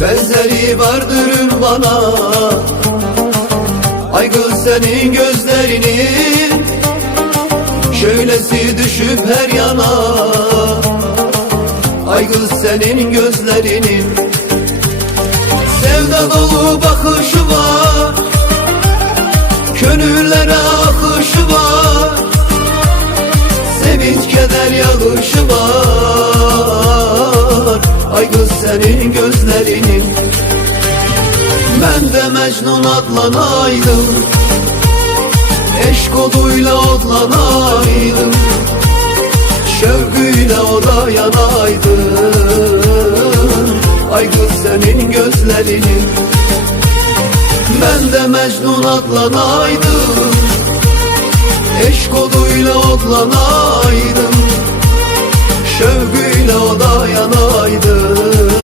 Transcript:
benzeri vardırır bana. Ay kız senin gözlerinin şöylesi düşüp her yana. Ay kız senin gözlerinin sevda dolu bakışı var, gönüllere akışı var, sevinç keder yağışı var. Ay kız senin gözlerinin. Ben de Mecnun adlanaydım, eşk oduyla odlanaydım, şevküyle o da yanaydım. Ay kız senin gözlerinin. Ben de Mecnun adlanaydım, eşk oduyla odlanaydım, şevküyle o da yanaydım.